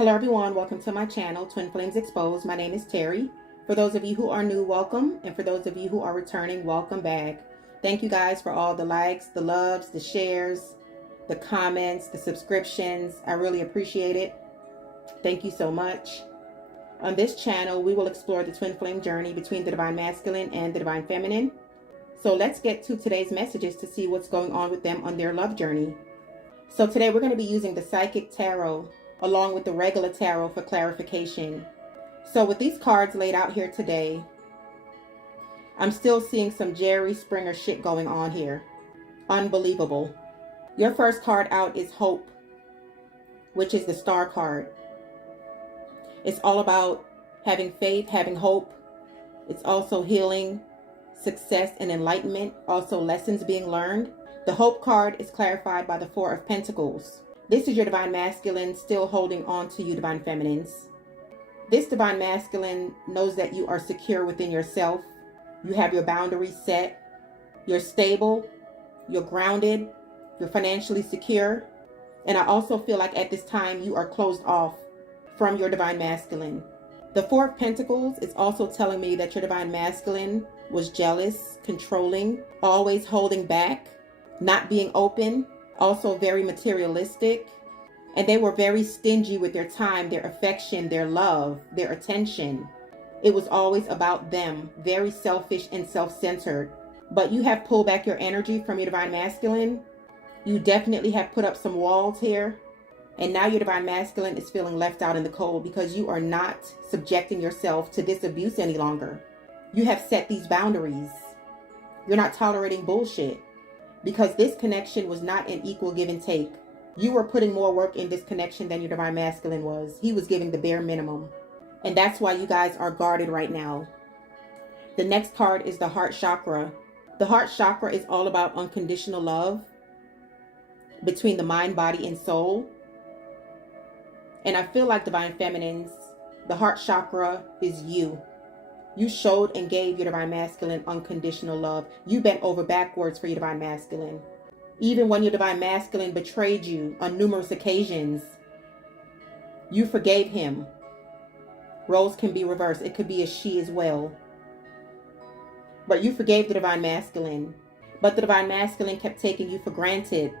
Hello everyone, welcome to my channel, Twin Flames Exposed. My name is Terry. For those of you who are new, welcome. And for those of you who are returning, welcome back. Thank you guys for all the likes, the loves, the shares, the comments, the subscriptions. I really appreciate it. Thank you so much. On this channel, we will explore the twin flame journey between the divine masculine and the divine feminine. So let's get to today's messages to see what's going on with them on their love journey. So today we're going to be using the Psychic Tarot along with the regular tarot for clarification. So with these cards laid out here today, I'm still seeing some Jerry Springer shit going on here. Unbelievable. Your first card out is Hope, which is the Star card. It's all about having faith, having hope. It's also healing, success, and enlightenment. Also lessons being learned. The Hope card is clarified by the Four of Pentacles. This is your divine masculine still holding on to you, divine feminines. This divine masculine knows that you are secure within yourself. You have your boundaries set. You're stable. You're grounded. You're financially secure. And I also feel like at this time you are closed off from your divine masculine. The Four of Pentacles is also telling me that your divine masculine was jealous, controlling, always holding back, not being open, also very materialistic, and they were very stingy with their time, their affection, their love, their attention. It was always about them, very selfish and self-centered. But you have pulled back your energy from your divine masculine. You definitely have put up some walls here. And now your divine masculine is feeling left out in the cold because you are not subjecting yourself to this abuse any longer. You have set these boundaries. You're not tolerating bullshit. Because this connection was not an equal give and take. You were putting more work in this connection than your divine masculine was. He was giving the bare minimum. And that's why you guys are guarded right now. The next card is the Heart Chakra. The Heart Chakra is all about unconditional love between the mind, body, and soul. And I feel like, divine feminines, the Heart Chakra is you. You showed and gave your divine masculine unconditional love. You bent over backwards for your divine masculine. Even when your divine masculine betrayed you on numerous occasions, you forgave him. Roles can be reversed. It could be a she as well. But you forgave the divine masculine. But the divine masculine kept taking you for granted.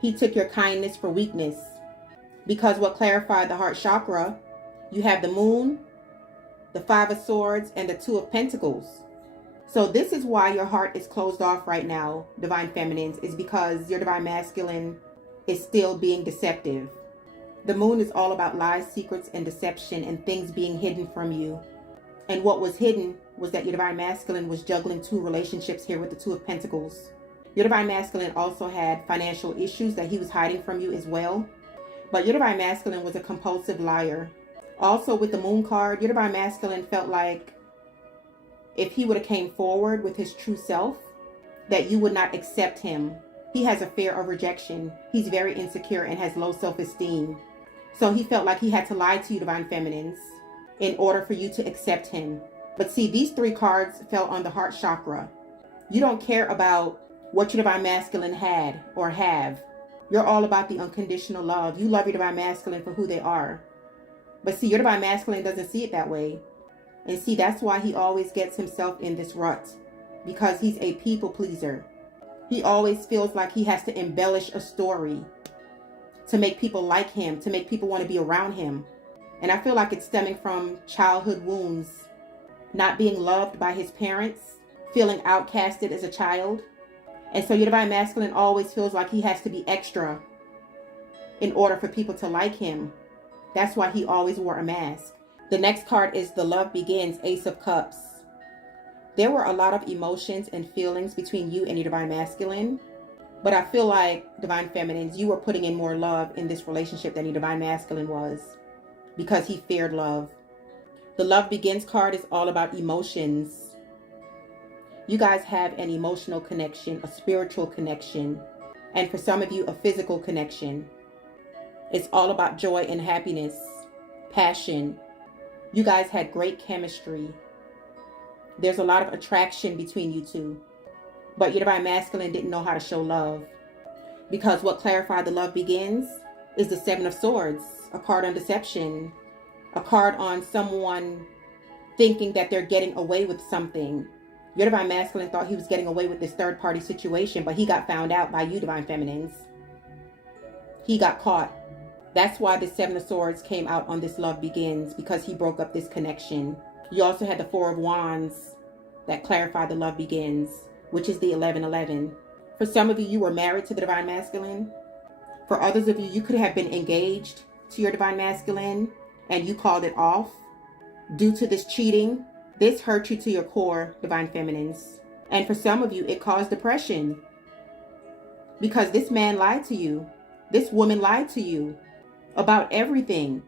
He took your kindness for weakness. Because what clarified the Heart Chakra, you have the Moon, the Five of Swords, and the Two of Pentacles. So this is why your heart is closed off right now, divine feminines, is because your divine masculine is still being deceptive. The Moon is all about lies, secrets, and deception and things being hidden from you. And what was hidden was that your divine masculine was juggling two relationships here with the Two of Pentacles. Your divine masculine also had financial issues that he was hiding from you as well. But your divine masculine was a compulsive liar. Also with the Moon card, your divine masculine felt like if he would have came forward with his true self, that you would not accept him. He has a fear of rejection. He's very insecure and has low self-esteem. So he felt like he had to lie to you, divine feminines, in order for you to accept him. But see, these three cards fell on the Heart Chakra. You don't care about what your divine masculine had or have. You're all about the unconditional love. You love your divine masculine for who they are. But see, your divine masculine doesn't see it that way. And see, that's why he always gets himself in this rut. Because he's a people pleaser. He always feels like he has to embellish a story to make people like him, to make people want to be around him. And I feel like it's stemming from childhood wounds. Not being loved by his parents. Feeling outcasted as a child. And so your divine masculine always feels like he has to be extra in order for people to like him. That's why he always wore a mask. The next card is the Love Begins, Ace of Cups. There were a lot of emotions and feelings between you and your divine masculine. But I feel like, divine feminines, you were putting in more love in this relationship than your divine masculine was. Because he feared love. The Love Begins card is all about emotions. You guys have an emotional connection, a spiritual connection. And for some of you, a physical connection. It's all about joy and happiness, passion. You guys had great chemistry. There's a lot of attraction between you two. But your divine masculine didn't know how to show love. Because what clarified the Love Begins is the Seven of Swords. a card on deception, a card on someone thinking that they're getting away with something. Your Divine Masculine thought he was getting away with this third party situation, but he got found out by you, Divine Feminines. He got caught. That's why the Seven of Swords came out on this Love Begins, because he broke up this connection. You also had the Four of Wands that clarified the Love Begins, which is the 1111. For some of you, you were married to the Divine Masculine. For others of you, you could have been engaged to your Divine Masculine and you called it off due to this cheating. This hurt you to your core, Divine Feminines. And for some of you, it caused depression because this man lied to you. This woman lied to you about everything.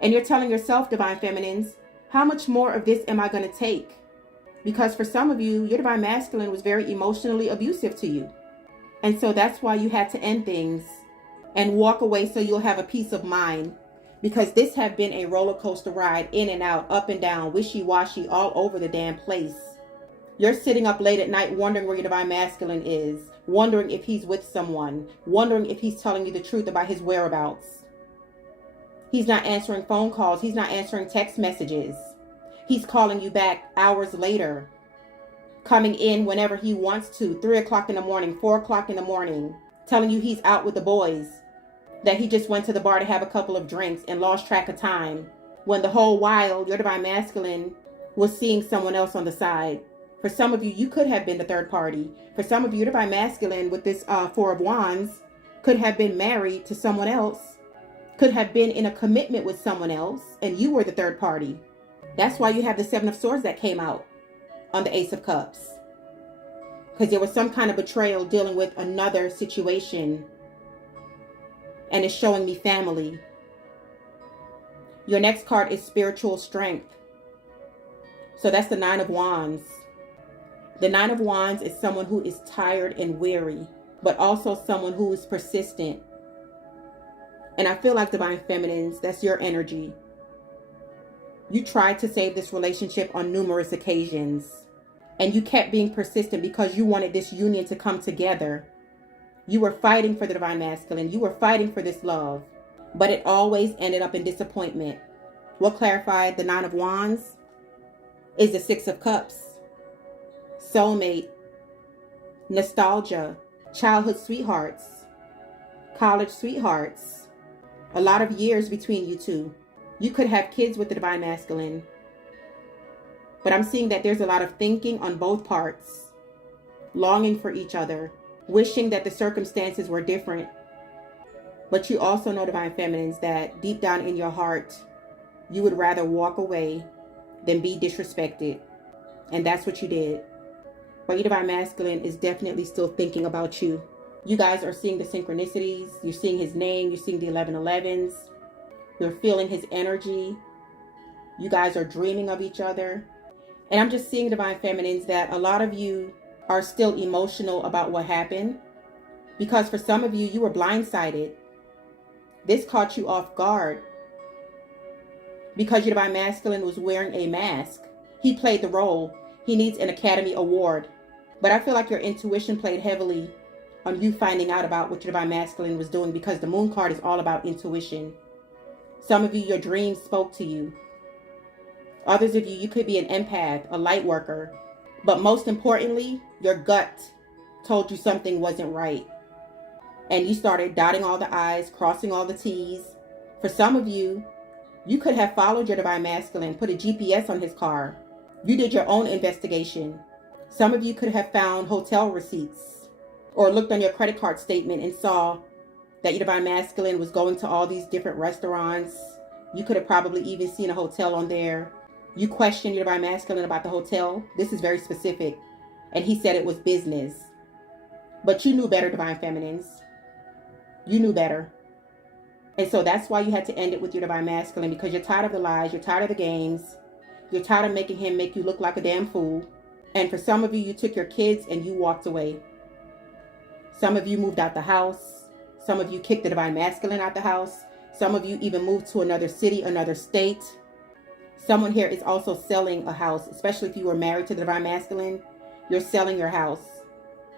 And you're telling yourself, Divine Feminines, how much more of this am I going to take? Because for some of you, your Divine Masculine was very emotionally abusive to you. And so that's why you had to end things and walk away so you'll have a peace of mind. Because this have been a roller coaster ride, in and out, up and down, wishy-washy, all over the damn place. You're sitting up late at night wondering where your Divine Masculine is, wondering if he's with someone, wondering if he's telling you the truth about his whereabouts. He's not answering phone calls. He's not answering text messages. He's calling you back hours later, coming in whenever he wants to, 3 o'clock in the morning, 4 o'clock in the morning, telling you he's out with the boys, that he just went to the bar to have a couple of drinks and lost track of time, when the whole while your Divine Masculine was seeing someone else on the side. For some of you, you could have been the third party. For some of you, your Divine Masculine with this Four of Wands could have been married to someone else, could have been in a commitment with someone else, and you were the third party. That's why you have the Seven of Swords that came out on the Ace of Cups. Because there was some kind of betrayal dealing with another situation. And it's showing me family. Your next card is spiritual strength. So that's the Nine of Wands. The Nine of Wands is someone who is tired and weary, but also someone who is persistent. And I feel like, Divine Feminines, that's your energy. You tried to save this relationship on numerous occasions. And you kept being persistent because you wanted this union to come together. You were fighting for the Divine Masculine. You were fighting for this love. But it always ended up in disappointment. What clarified the Nine of Wands is the Six of Cups. Soulmate. Nostalgia. Childhood sweethearts. College sweethearts. A lot of years between you two. You could have kids with the Divine Masculine. But I'm seeing that there's a lot of thinking on both parts. Longing for each other. Wishing that the circumstances were different. But you also know, Divine Feminines, that deep down in your heart, you would rather walk away than be disrespected. And that's what you did. But your Divine Masculine is definitely still thinking about you. You guys are seeing the synchronicities. You're seeing his name. You're seeing the 1111s. You're feeling his energy. You guys are dreaming of each other. And I'm just seeing, Divine Feminines, that a lot of you are still emotional about what happened. Because for some of you, you were blindsided. This caught you off guard. Because your Divine Masculine was wearing a mask. He played the role. He needs an Academy Award. But I feel like your intuition played heavily on you finding out about what your Divine Masculine was doing, because the Moon card is all about intuition. Some of you, your dreams spoke to you. Others of you, you could be an empath, a light worker. But most importantly, your gut told you something wasn't right. And you started dotting all the I's, crossing all the T's. For some of you, you could have followed your Divine Masculine, put a GPS on his car. You did your own investigation. Some of you could have found hotel receipts or looked on your credit card statement and saw that your Divine Masculine was going to all these different restaurants. You could have probably even seen a hotel on there. You questioned your Divine Masculine about the hotel. This is very specific. And he said it was business. But you knew better, Divine Feminines. You knew better. And so that's why you had to end it with your Divine Masculine, because you're tired of the lies. You're tired of the games. You're tired of making him make you look like a damn fool. And for some of you, you took your kids and you walked away. Some of you moved out the house. Some of you kicked the Divine Masculine out the house. Some of you even moved to another city, another state. Someone here is also selling a house, especially if you were married to the Divine Masculine. You're selling your house.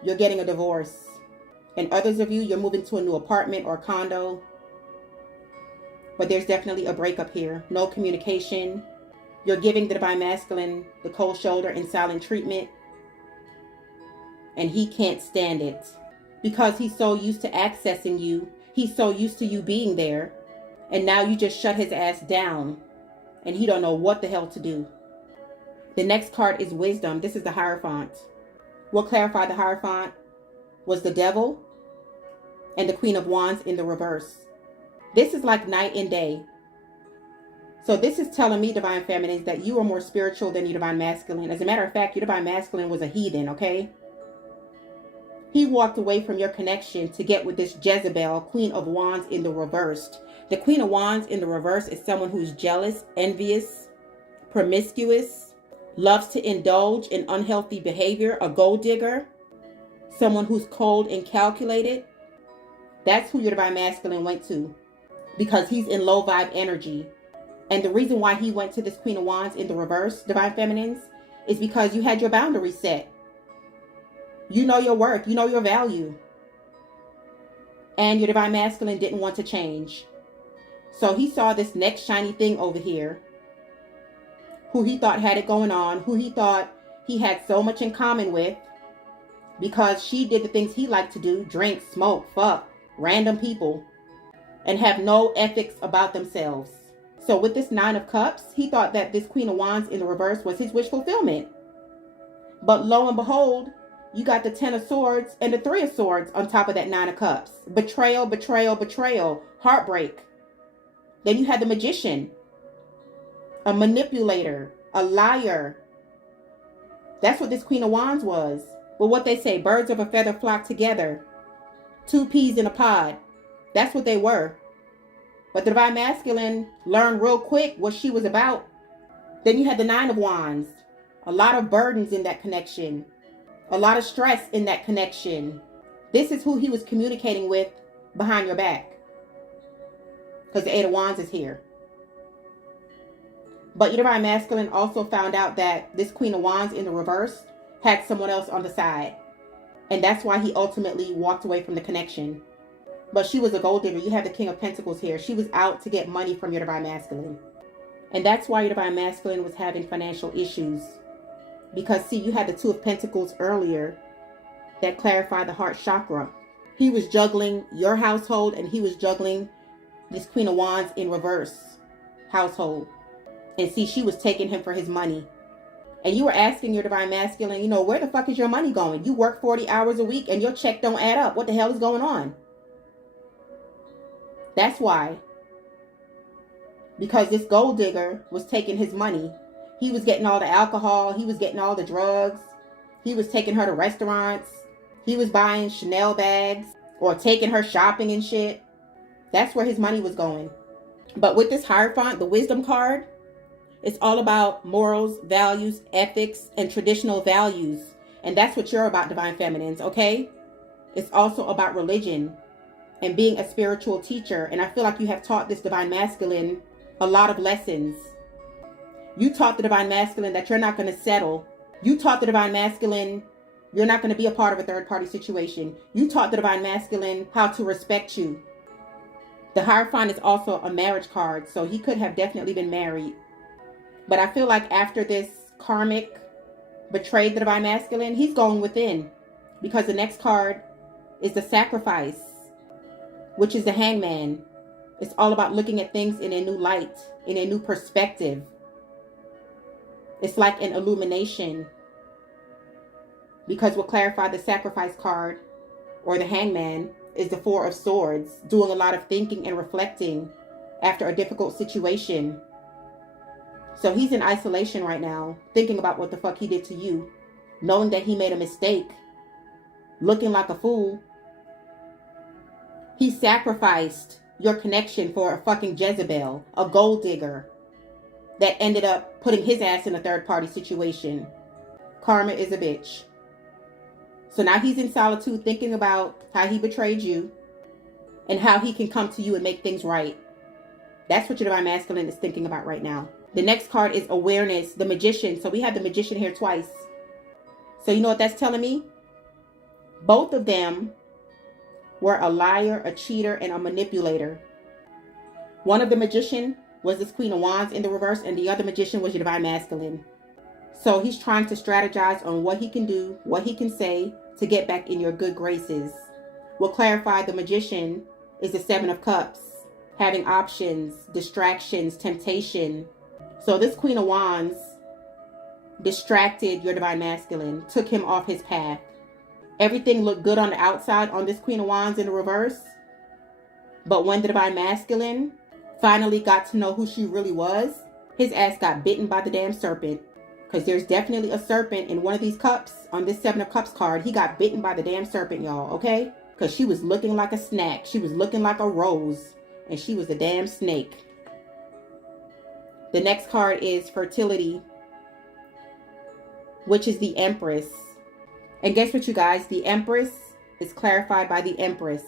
You're getting a divorce. And others of you, you're moving to a new apartment or condo. But there's definitely a breakup here. No communication. You're giving the divine masculine the cold shoulder and silent treatment. And he can't stand it. Because he's so used to accessing you. He's so used to you being there. And now you just shut his ass down. And he don't know what the hell to do. The next card is wisdom. This is the Hierophant. What clarified the Hierophant was the devil and the Queen of Wands in the reverse. This is like night and day. So this is telling me, divine feminines, that you are more spiritual than your divine masculine. As a matter of fact, your divine masculine was a heathen, okay? He walked away from your connection to get with this Jezebel, Queen of Wands in the reversed. The Queen of Wands in the reverse is someone who's jealous, envious, promiscuous, loves to indulge in unhealthy behavior, a gold digger, someone who's cold and calculated. That's who your divine masculine went to, because he's in low vibe energy. And the reason why he went to this Queen of Wands in the reverse, divine feminines, is because you had your boundaries set. You know your worth, you know your value. And your divine masculine didn't want to change. So he saw this next shiny thing over here, who he thought had it going on, who he thought he had so much in common with, because she did the things he liked to do, drink, smoke, fuck, random people, and have no ethics about themselves. So with this Nine of Cups, he thought that this Queen of Wands in the reverse was his wish fulfillment. But lo and behold, you got the Ten of Swords and the Three of Swords on top of that Nine of Cups. Betrayal, betrayal, betrayal, heartbreak. Then you had the Magician, a manipulator, a liar. That's what this Queen of Wands was. But what they say, birds of a feather flock together. Two peas in a pod. That's what they were. But the divine masculine learned real quick what she was about. Then you had the Nine of Wands. A lot of burdens in that connection. A lot of stress in that connection. This is who he was communicating with behind your back. Because the Eight of Wands is here. But your divine masculine also found out that this Queen of Wands in the reverse had someone else on the side. And that's why he ultimately walked away from the connection. But she was a gold digger. You have the King of Pentacles here. She was out to get money from your divine masculine. And that's why your divine masculine was having financial issues. Because see, you had the Two of Pentacles earlier that clarified the heart chakra. He was juggling your household and he was juggling this Queen of Wands in reverse household. And see, she was taking him for his money. And you were asking your divine masculine, you know, where the fuck is your money going? You work 40 hours a week and your check don't add up. What the hell is going on? That's why. Because this gold digger was taking his money. He was getting all the alcohol. He was getting all the drugs. He was taking her to restaurants. He was buying Chanel bags or taking her shopping and shit. That's where his money was going. But with this Hierophant, the wisdom card, it's all about morals, values, ethics, and traditional values. And that's what you're about, divine feminines, okay? It's also about religion and being a spiritual teacher. And I feel like you have taught this divine masculine a lot of lessons. You taught the divine masculine that you're not going to settle. You taught the divine masculine you're not going to be a part of a third-party situation. You taught the divine masculine how to respect you. The Hierophant is also a marriage card, so he could have definitely been married. But I feel like after this karmic betrayed the divine masculine, he's going within. Because the next card is the Sacrifice, which is the Hangman. It's all about looking at things in a new light, in a new perspective. It's like an illumination. Because what clarified the Sacrifice card, or the Hangman, is the Four of Swords, doing a lot of thinking and reflecting after a difficult situation. So he's in isolation right now, thinking about what the fuck he did to you, knowing that he made a mistake, looking like a fool. He sacrificed your connection for a fucking Jezebel, a gold digger, that ended up putting his ass in a third-party situation. Karma is a bitch. So now he's in solitude, thinking about how he betrayed you and how he can come to you and make things right. That's what your divine masculine is thinking about right now. The next card is awareness, the Magician. So we have the Magician here twice. So you know what that's telling me? Both of them were a liar, a cheater, and a manipulator. One of the magician was this Queen of Wands in the reverse, and the other magician was your divine masculine. So he's trying to strategize on what he can do, what he can say to get back in your good graces. We'll clarify the magician is the Seven of Cups, having options, distractions, temptation. So this Queen of Wands distracted your divine masculine, took him off his path. Everything looked good on the outside on this Queen of Wands in the reverse. But when the divine masculine finally got to know who she really was, his ass got bitten by the damn serpent. Because there's definitely a serpent in one of these cups on this Seven of Cups card. He got bitten by the damn serpent, y'all, okay? Because she was looking like a snack. She was looking like a rose. And she was a damn snake. The next card is fertility, which is the Empress. And guess what, you guys? The Empress is clarified by the Empress.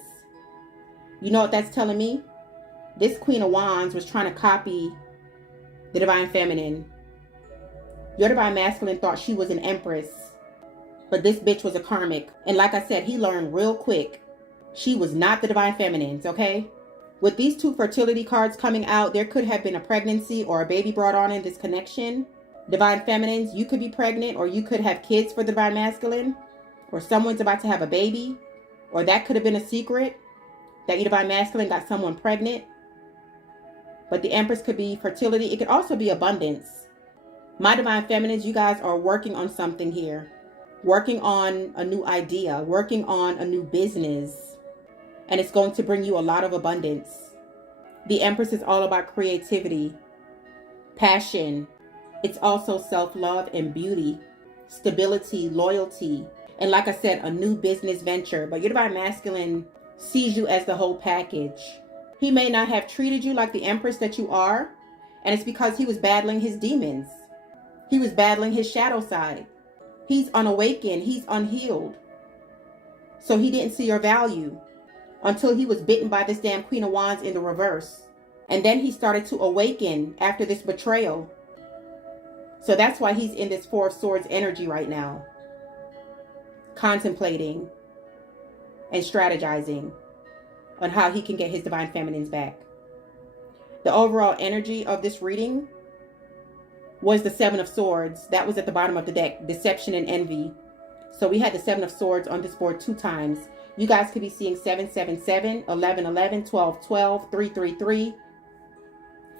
You know what that's telling me? This Queen of Wands was trying to copy the Divine Feminine. Your Divine Masculine thought she was an Empress. But this bitch was a karmic. And like I said, he learned real quick. She was not the Divine Feminines, okay? With these two fertility cards coming out, there could have been a pregnancy or a baby brought on in this connection. Divine Feminines, you could be pregnant, or you could have kids for the Divine Masculine, or someone's about to have a baby, or that could have been a secret that your Divine Masculine got someone pregnant. But the Empress could be fertility. It could also be abundance. My Divine Feminines, you guys are working on something here. Working on a new idea, working on a new business. And it's going to bring you a lot of abundance. The Empress is all about creativity, passion. It's also self-love and beauty, stability, loyalty. And like I said, a new business venture. But your Divine Masculine sees you as the whole package. He may not have treated you like the Empress that you are. And it's because he was battling his demons. He was battling his shadow side. He's unawakened. He's unhealed. So he didn't see your value until he was bitten by this damn Queen of Wands in the reverse. And then he started to awaken after this betrayal. So that's why he's in this Four of Swords energy right now. Contemplating and strategizing on how he can get his Divine Feminines back. The overall energy of this reading was the Seven of Swords. That was at the bottom of the deck. Deception and envy. So we had the Seven of Swords on this board 2 times. You guys could be seeing 777, 1111, 1212, 333,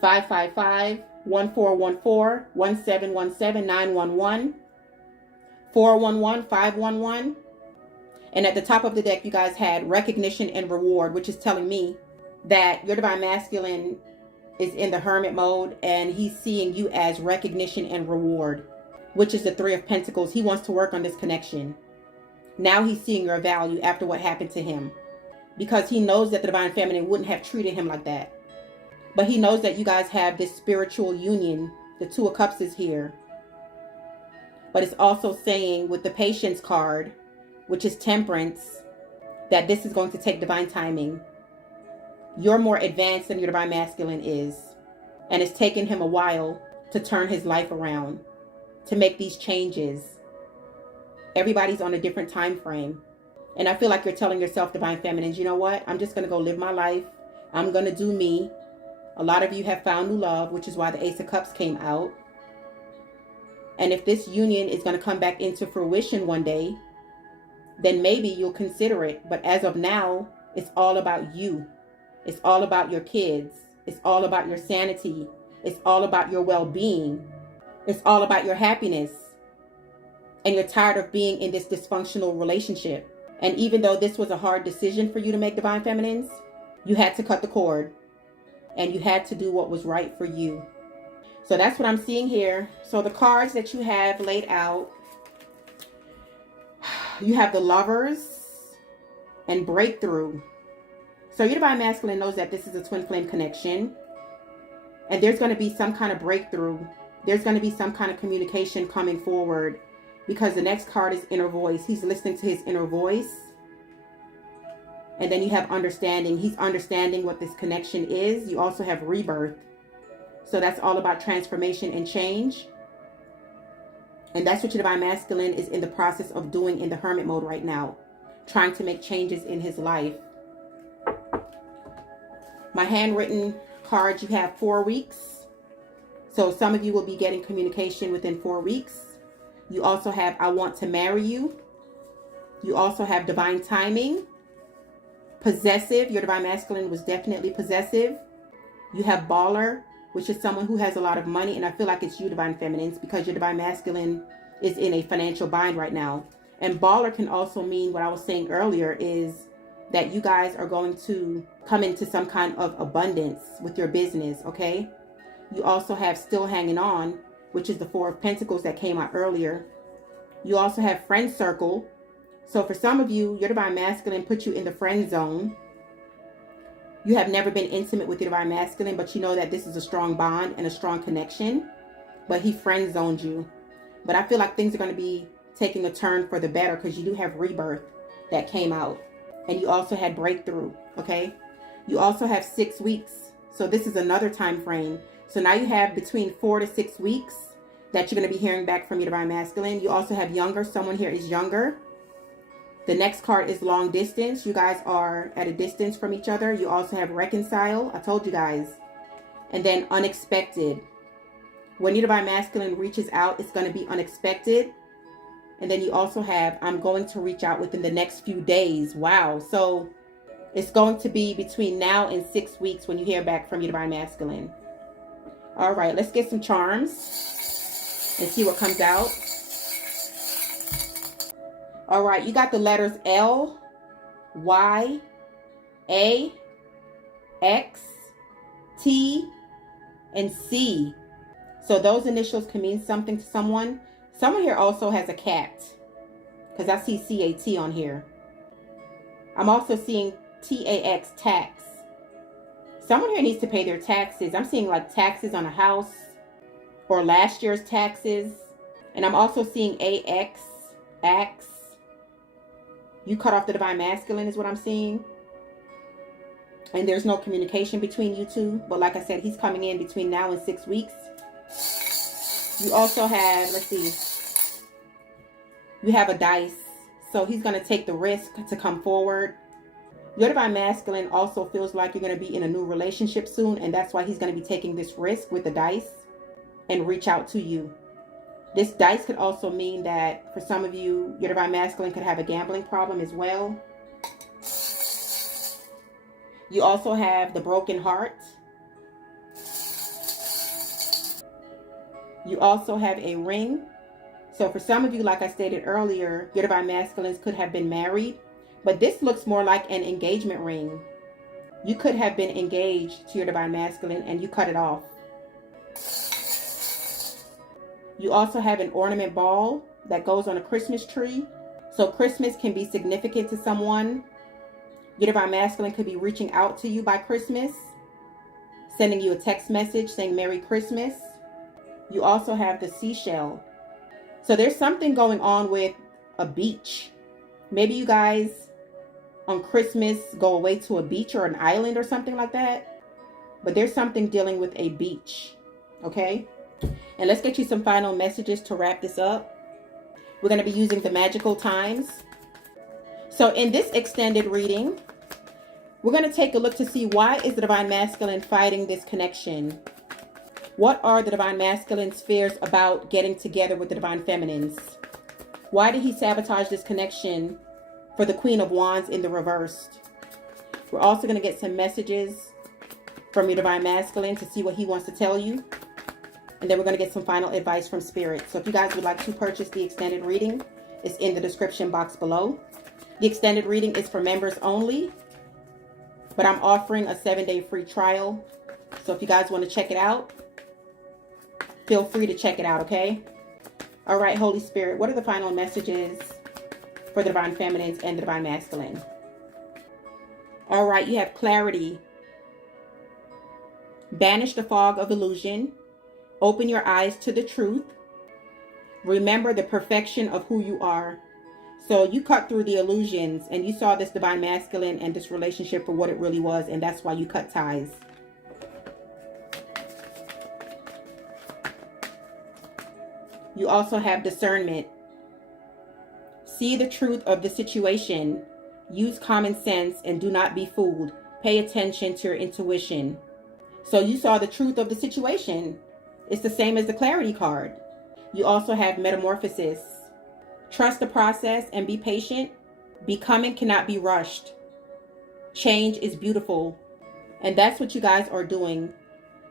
555, 1414, 1717, 911, 411, 511. And at the top of the deck, you guys had recognition and reward, which is telling me that your Divine Masculine is in the hermit mode and he's seeing you as recognition and reward, which is the Three of Pentacles. He wants to work on this connection. Now he's seeing your value after what happened to him, because he knows that the Divine Feminine wouldn't have treated him like that. But he knows that you guys have this spiritual union. The Two of Cups is here. But it's also saying with the Patience card, which is Temperance, that this is going to take divine timing. You're more advanced than your Divine Masculine is. And it's taken him a while to turn his life around, to make these changes. Everybody's on a different time frame. And I feel like you're telling yourself, Divine Feminines, you know what? I'm just going to go live my life. I'm going to do me. A lot of you have found new love, which is why the Ace of Cups came out. And if this union is going to come back into fruition one day, then maybe you'll consider it. But as of now, it's all about you. It's all about your kids. It's all about your sanity. It's all about your well-being. It's all about your happiness. And you're tired of being in this dysfunctional relationship. And even though this was a hard decision for you to make, Divine Feminines, you had to cut the cord. And you had to do what was right for you. So that's what I'm seeing here. So the cards that you have laid out, you have the Lovers and Breakthrough. So your Divine Masculine knows that this is a twin flame connection. And there's going to be some kind of breakthrough. There's going to be some kind of communication coming forward. Because the next card is Inner Voice. He's listening to his inner voice. And then you have Understanding. He's understanding what this connection is. You also have Rebirth. So that's all about transformation and change. And that's what your Divine Masculine is in the process of doing in the hermit mode right now. Trying to make changes in his life. My handwritten card, you have 4 weeks. So some of you will be getting communication within 4 weeks. You also have I want to marry you. You also have divine timing. Possessive. Your divine masculine was definitely possessive. You have baller, which is someone who has a lot of money. And I feel like it's you, divine feminines, because your divine masculine is in a financial bind right now. And baller can also mean what I was saying earlier is that you guys are going to come into some kind of abundance with your business, okay? You also have still hanging on, which is the 4 of Pentacles that came out earlier. You also have friend circle. So for some of you, your divine masculine put you in the friend zone. You have never been intimate with your divine masculine, but you know that this is a strong bond and a strong connection. But he friend zoned you. But I feel like things are going to be taking a turn for the better because you do have rebirth that came out. And you also had breakthrough, okay? You also have 6 weeks. So this is another time frame. So now you have between 4 to 6 weeks that you're going to be hearing back from your divine masculine. You also have younger. Someone here is younger. The next card is long distance. You guys are at a distance from each other. You also have reconcile. I told you guys. And then unexpected. When your divine masculine reaches out, it's going to be unexpected. And then you also have, I'm going to reach out within the next few days. Wow. So it's going to be between now and 6 weeks when you hear back from your divine masculine. All right, let's get some charms and see what comes out. All right, you got the letters L, Y, A, X, T, and C. So those initials can mean something to someone. Someone here also has a cat, because I see CAT on here. I'm also seeing TAX, tax. Someone here needs to pay their taxes. I'm seeing like taxes on a house or last year's taxes. And I'm also seeing AX, AX. You cut off the divine masculine is what I'm seeing. And there's no communication between you two. But like I said, he's coming in between now and 6 weeks. You also have, let's see. You have a dice. So he's going to take the risk to come forward. Your divine masculine also feels like you're going to be in a new relationship soon. And that's why he's going to be taking this risk with the dice and reach out to you. This dice could also mean that for some of you, your divine masculine could have a gambling problem as well. You also have the broken heart. You also have a ring. So for some of you, like I stated earlier, your divine masculines could have been married. But this looks more like an engagement ring. You could have been engaged to your divine masculine and you cut it off. You also have an ornament ball that goes on a Christmas tree. So Christmas can be significant to someone. Your divine masculine could be reaching out to you by Christmas, sending you a text message saying Merry Christmas. You also have the seashell. So there's something going on with a beach. Maybe you guys on Christmas go away to a beach or an island or something like that. But there's something dealing with a beach. Okay? And let's get you some final messages to wrap this up. We're going to be using the magical times. So in this extended reading, we're going to take a look to see why is the divine masculine fighting this connection. What are the divine masculine's fears about getting together with the divine feminines? Why did he sabotage this connection for the Queen of Wands in the reversed? We're also going to get some messages from your divine masculine to see what he wants to tell you. And then we're going to get some final advice from Spirit. So if you guys would like to purchase the extended reading, it's in the description box below. The extended reading is for members only, but I'm offering a 7-day free trial. So if you guys want to check it out, feel free to check it out, okay? All right, Holy Spirit, what are the final messages for the divine feminines and the divine masculine? All right, you have clarity. Banish the fog of illusion. Open your eyes to the truth. Remember the perfection of who you are. So you cut through the illusions and you saw this divine masculine and this relationship for what it really was. And that's why you cut ties. You also have discernment. See the truth of the situation. Use common sense and do not be fooled. Pay attention to your intuition. So you saw the truth of the situation. It's the same as the clarity card. You also have metamorphosis. Trust the process and be patient. Becoming cannot be rushed. Change is beautiful. And that's what you guys are doing.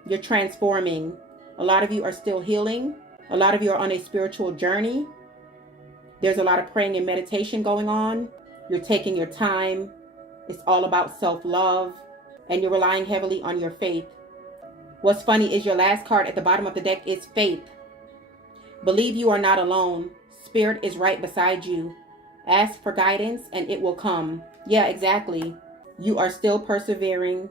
You're transforming. A lot of you are still healing. A lot of you are on a spiritual journey. There's a lot of praying and meditation going on. You're taking your time. It's all about self-love. And you're relying heavily on your faith. What's funny is your last card at the bottom of the deck is faith. Believe you are not alone. Spirit is right beside you. Ask for guidance and it will come. Yeah, exactly. You are still persevering.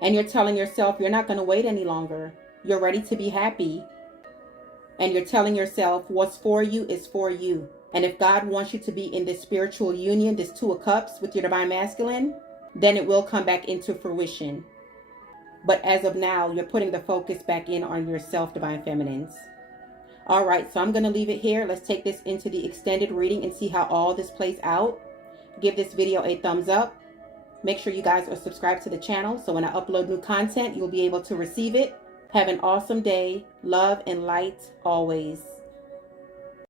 And you're telling yourself you're not going to wait any longer. You're ready to be happy. And you're telling yourself what's for you is for you. And if God wants you to be in this spiritual union, this Two of Cups with your Divine Masculine, then it will come back into fruition. But as of now, you're putting the focus back in on yourself, Divine Feminines. All right, so I'm going to leave it here. Let's take this into the extended reading and see how all this plays out. Give this video a thumbs up. Make sure you guys are subscribed to the channel so when I upload new content, you'll be able to receive it. Have an awesome day. Love and light always.